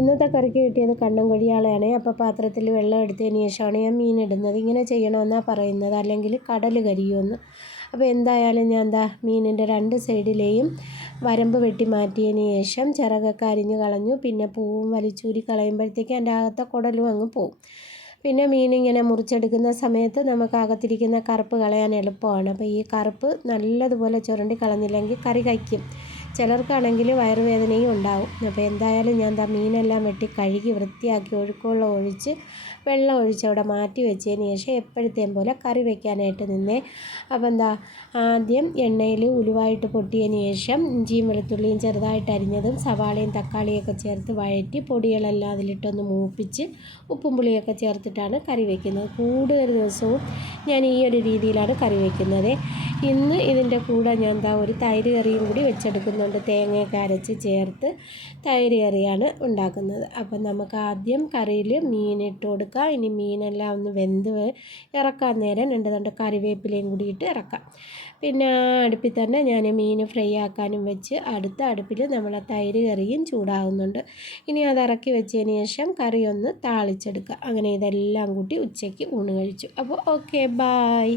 ഇന്നത്തെ കറിക്ക് കിട്ടിയത് കണ്ണൻ കൊഴിയാളയാണ്. അപ്പോൾ പാത്രത്തിൽ വെള്ളം എടുത്തതിന് ശേഷമാണ് ഞാൻ മീൻ ഇടുന്നത്. ഇങ്ങനെ ചെയ്യണമെന്നാണ് പറയുന്നത്, അല്ലെങ്കിൽ കടൽ കരിയുമെന്ന്. അപ്പോൾ എന്തായാലും ഞാൻ മീനിൻ്റെ 2 സൈഡിലെയും വരമ്പ് വെട്ടി മാറ്റിയതിന് ശേഷം ചിറകൊക്കെ അരിഞ്ഞ് കളഞ്ഞു. പിന്നെ പൂവും വലിച്ചൂരി കളയുമ്പോഴത്തേക്ക് അതിൻ്റെ അകത്തെ കുടലും അങ്ങ് പോവും. പിന്നെ മീനിങ്ങനെ മുറിച്ചെടുക്കുന്ന സമയത്ത് നമുക്ക് അകത്തിരിക്കുന്ന കറുപ്പ് കളയാൻ എളുപ്പമാണ്. അപ്പോൾ ഈ കറുപ്പ് നല്ലതുപോലെ ചുരണ്ടി കളഞ്ഞില്ലെങ്കിൽ കറി കഴിക്കും. ചിലർക്കാണെങ്കിൽ വയറുവേദനയും ഉണ്ടാവും. അപ്പോൾ എന്തായാലും ഞാൻ മീനെല്ലാം വെട്ടി കഴുകി വൃത്തിയാക്കി ഒഴുക്കുവെള്ളം ഒഴിച്ച് വെള്ളം ഒഴിച്ച് അവിടെ മാറ്റി വെച്ചതിന് ശേഷം എപ്പോഴത്തേം പോലെ കറി വയ്ക്കാനായിട്ട് നിന്നേ. അപ്പോൾ ആദ്യം എണ്ണയിൽ ഉലുവായിട്ട് പൊട്ടിയതിന് ശേഷം ഇഞ്ചിയും വെളുത്തുള്ളിയും ചെറുതായിട്ട് അരിഞ്ഞതും സവാളയും തക്കാളിയൊക്കെ ചേർത്ത് വഴറ്റി പൊടികളെല്ലാം അതിലിട്ടൊന്ന് മൂപ്പിച്ച് ഉപ്പും പുളിയൊക്കെ ചേർത്തിട്ടാണ് കറി വയ്ക്കുന്നത്. കൂടുതൽ ദിവസവും ഞാൻ ഈ ഒരു രീതിയിലാണ് കറി വയ്ക്കുന്നത്. ഇന്ന് ഇതിൻ്റെ കൂടെ ഞാൻ ഒരു തൈര് കറിയും കൂടി വെച്ചെടുക്കുന്നുണ്ട്. തേങ്ങയൊക്കെ അരച്ച് ചേർത്ത് തൈര് കറിയാണ് ഉണ്ടാക്കുന്നത്. അപ്പം നമുക്ക് ആദ്യം കറിയിൽ മീനിട്ട് കൊടുക്കാം. ഇനി മീനെല്ലാം ഒന്ന് വെന്ത് ഇറക്കാൻ നേരം 2 കറിവേപ്പിലയും കൂടി ഇട്ട് ഇറക്കാം. പിന്നെ അടുപ്പിൽ തന്നെ ഞാൻ മീൻ ഫ്രൈ ആക്കാനും വെച്ച് അടുത്ത അടുപ്പിൽ നമ്മളെ തൈര് കറിയും ചൂടാകുന്നുണ്ട്. ഇനി അത് ഇറക്കി വെച്ചതിന് ശേഷം കറി ഒന്ന് താളിച്ചെടുക്കുക. അങ്ങനെ ഇതെല്ലാം കൂട്ടി ഉച്ചയ്ക്ക് ഊണ് കഴിച്ചു. അപ്പോൾ ഓക്കെ, ബായ്.